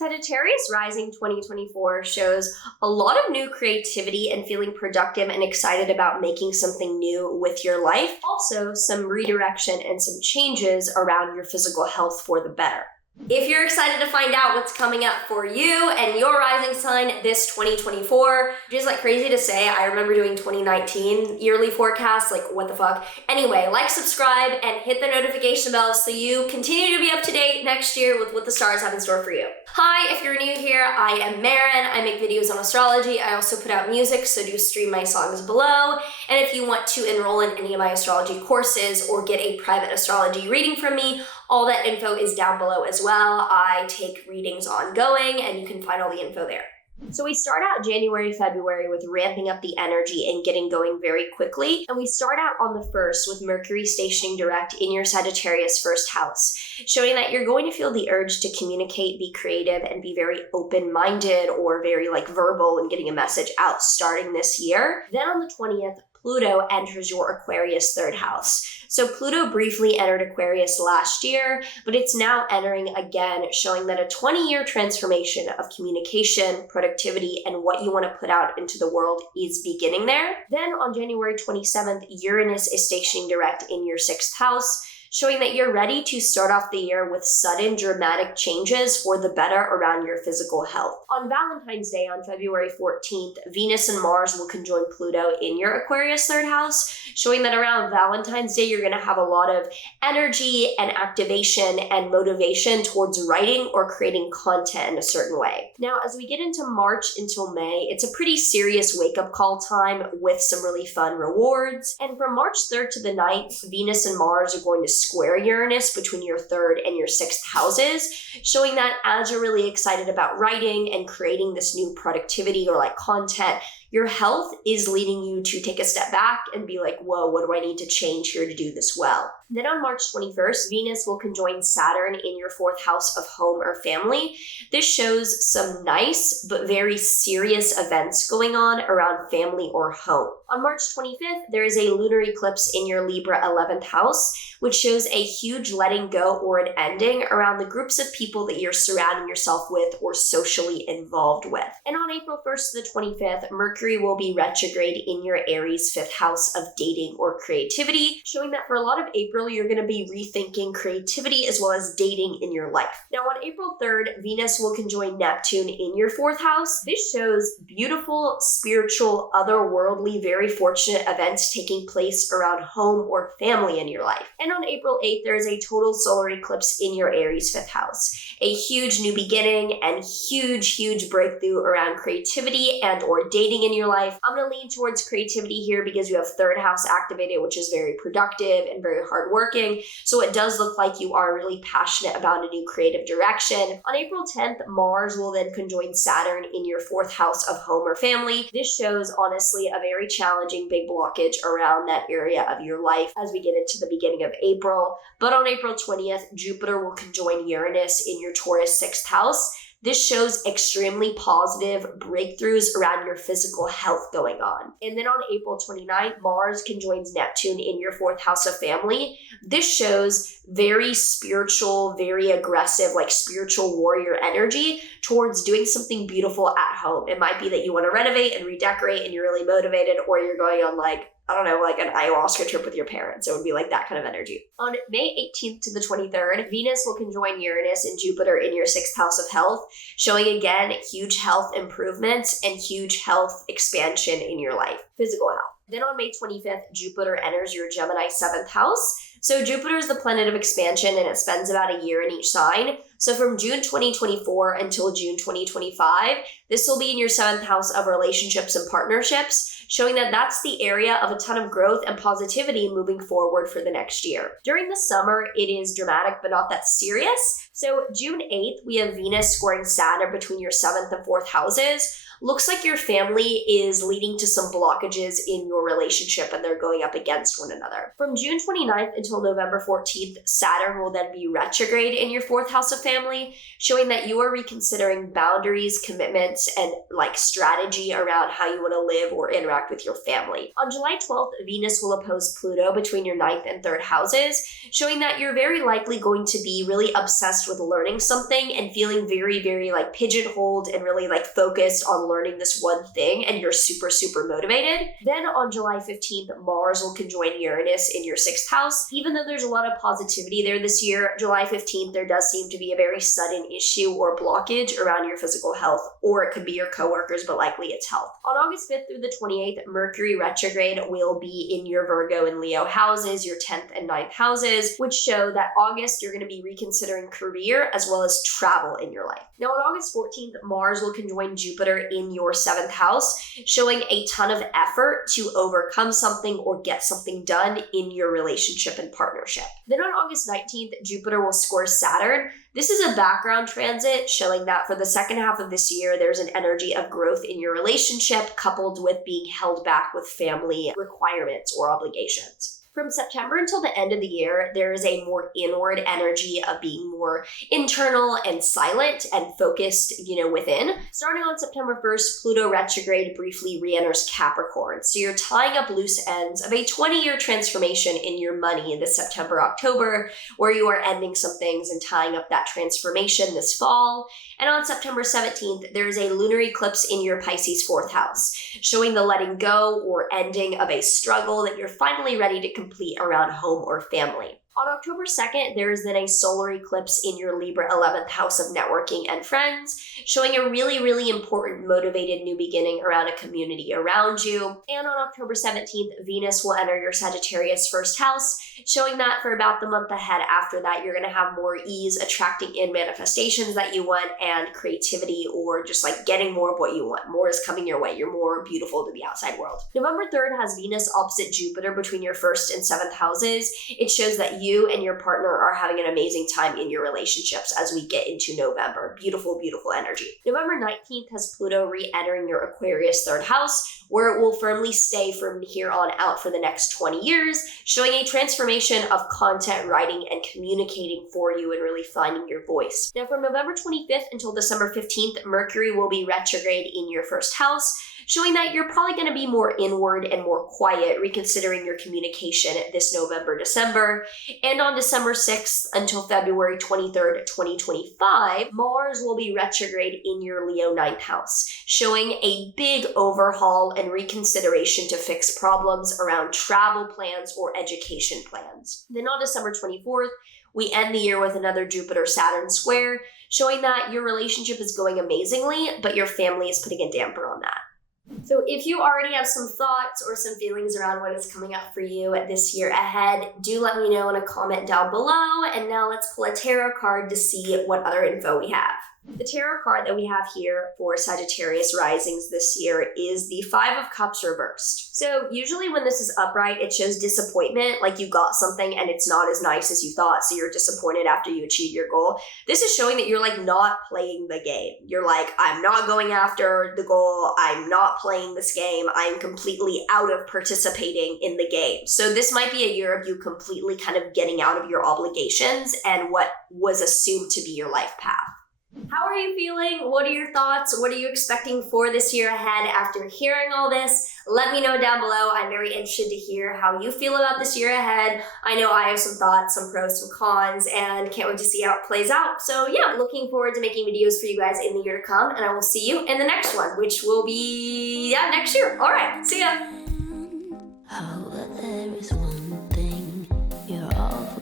Sagittarius Rising 2024 shows a lot of new creativity and feeling productive and excited about making something new with your life. Also, some redirection and some changes around your physical health for the better. If you're excited to find out what's coming up for you and your rising sign this 2024, which is like crazy to say, I remember doing 2019 yearly forecasts, like what the fuck. Anyway, like, subscribe, and hit the notification bell so you continue to be up to date next year with what the stars have in store for you. Hi, if you're new here, I am Maren. I make videos on astrology. I also put out music, so do stream my songs below. And if you want to enroll in any of my astrology courses or get a private astrology reading from me, all that info is down below as well. I take readings ongoing, and you can find all the info there. So we start out January, February with ramping up the energy and getting going very quickly. And we start out on the 1st with Mercury stationing direct in your Sagittarius first house, showing that you're going to feel the urge to communicate, be creative, and be very open-minded or very verbal and getting a message out starting this year. Then on the 20th, Pluto enters your Aquarius third house. So Pluto briefly entered Aquarius last year, but it's now entering again, showing that a 20-year transformation of communication, productivity, and what you want to put out into the world is beginning there. Then on January 27th, Uranus is stationing direct in your 6th house, showing that you're ready to start off the year with sudden dramatic changes for the better around your physical health. On Valentine's Day on February 14th, Venus and Mars will conjoin Pluto in your Aquarius third house, showing that around Valentine's Day, you're going to have a lot of energy and activation and motivation towards writing or creating content in a certain way. Now, as we get into March until May, it's a pretty serious wake-up call time with some really fun rewards. And from March 3rd to the 9th, Venus and Mars are going to square Uranus between your 3rd and your 6th houses, showing that as you're really excited about writing and creating this new productivity or content, your health is leading you to take a step back and be like, whoa, what do I need to change here to do this well? Then on March 21st, Venus will conjoin Saturn in your 4th house of home or family. This shows some nice but very serious events going on around family or home. On March 25th, there is a lunar eclipse in your Libra 11th house, which shows a huge letting go or an ending around the groups of people that you're surrounding yourself with or socially involved with. And on April 1st to the 25th, Mercury will be retrograde in your Aries 5th house of dating or creativity, showing that for a lot of April, you're going to be rethinking creativity as well as dating in your life. Now on April 3rd, Venus will conjoin Neptune in your 4th house. This shows beautiful, spiritual, otherworldly, very fortunate events taking place around home or family in your life. And on April 8th, there is a total solar eclipse in your Aries 5th house. A huge new beginning and huge breakthrough around creativity and or dating in your life. I'm going to lean towards creativity here because you have 3rd house activated, which is very productive and very hardworking. So it does look like you are really passionate about a new creative direction. On April 10th, Mars will then conjoin Saturn in your 4th house of home or family. This shows, honestly, a very challenging big blockage around that area of your life as we get into the beginning of April. But on April 20th, Jupiter will conjoin Uranus in your Taurus 6th house. This shows extremely positive breakthroughs around your physical health going on. And then on April 29th, Mars conjoins Neptune in your 4th house of family. This shows very spiritual, very aggressive, spiritual warrior energy towards doing something beautiful at home. It might be that you want to renovate and redecorate and you're really motivated, or you're going on an ayahuasca trip with your parents. It would be that kind of energy. On May 18th to the 23rd, Venus will conjoin Uranus and Jupiter in your 6th house of health, showing again huge health improvements and huge health expansion in your life, physical health. Then on May 25th, Jupiter enters your Gemini 7th house. So Jupiter is the planet of expansion and it spends about a year in each sign. So from June 2024 until June 2025, this will be in your 7th house of relationships and partnerships, showing that that's the area of a ton of growth and positivity moving forward for the next year. During the summer, it is dramatic but not that serious. So June 8th, we have Venus squaring Saturn between your 7th and 4th houses. Looks like your family is leading to some blockages in your relationship and they're going up against one another. From June 29th until November 14th, Saturn will then be retrograde in your 4th house of family, showing that you are reconsidering boundaries, commitments, and strategy around how you want to live or interact with your family. On July 12th, Venus will oppose Pluto between your 9th and 3rd houses, showing that you're very likely going to be really obsessed with learning something and feeling very, very like pigeonholed and really like focused on learning this one thing, and you're super, super motivated. Then on July 15th, Mars will conjoin Uranus in your 6th house. Even though there's a lot of positivity there this year, July 15th, there does seem to be a very sudden issue or blockage around your physical health, or it could be your coworkers, but likely it's health. On August 5th through the 28th, Mercury retrograde will be in your Virgo and Leo houses, your 10th and 9th houses, which show that August you're going to be reconsidering career as well as travel in your life. Now on August 14th, Mars will conjoin Jupiter in your 7th house, showing a ton of effort to overcome something or get something done in your relationship and partnership. Then on August 19th, Jupiter will square Saturn. This is a background transit showing that for the second half of this year, there's an energy of growth in your relationship coupled with being held back with family requirements or obligations. From September until the end of the year, there is a more inward energy of being more internal and silent and focused, within. Starting on September 1st, Pluto retrograde briefly re-enters Capricorn. So you're tying up loose ends of a 20-year transformation in your money in this September, October, where you are ending some things and tying up that transformation this fall. And on September 17th, there is a lunar eclipse in your Pisces 4th house, showing the letting go or ending of a struggle that you're finally ready to complete around home or family. On October 2nd, there is then a solar eclipse in your Libra 11th house of networking and friends, showing a really, really important motivated new beginning around a community around you. And on October 17th, Venus will enter your Sagittarius 1st house, showing that for about the month ahead after that, you're going to have more ease attracting in manifestations that you want and creativity, or just like getting more of what you want. More is coming your way. You're more beautiful to the outside world. November 3rd has Venus opposite Jupiter between your 1st and 7th houses. It shows that you and your partner are having an amazing time in your relationships as we get into November. Beautiful, beautiful energy. November 19th has Pluto re-entering your Aquarius 3rd house, where it will firmly stay from here on out for the next 20 years, showing a transformation of content writing and communicating for you and really finding your voice. Now from November 25th until December 15th, Mercury will be retrograde in your 1st house, showing that you're probably going to be more inward and more quiet, reconsidering your communication this November, December. And on December 6th until February 23rd, 2025, Mars will be retrograde in your Leo 9th house, showing a big overhaul and reconsideration to fix problems around travel plans or education plans. Then on December 24th, we end the year with another Jupiter-Saturn square, showing that your relationship is going amazingly, but your family is putting a damper on that. So if you already have some thoughts or some feelings around what is coming up for you this year ahead, do let me know in a comment down below. And now let's pull a tarot card to see what other info we have. The tarot card that we have here for Sagittarius Risings this year is the 5 of Cups reversed. So usually when this is upright, it shows disappointment, like you got something and it's not as nice as you thought, so you're disappointed after you achieve your goal. This is showing that you're like not playing the game. You're like, I'm not going after the goal. I'm not playing this game. I'm completely out of participating in the game. So this might be a year of you completely kind of getting out of your obligations and what was assumed to be your life path. How are you feeling? What are your thoughts? What are you expecting for this year ahead after hearing all this? Let me know down below. I'm very interested to hear how you feel about this year ahead. I know I have some thoughts, some pros, some cons, and can't wait to see how it plays out. So yeah, looking forward to making videos for you guys in the year to come, and I will see you in the next one, which will be next year. All right, see ya. There is one thing you're all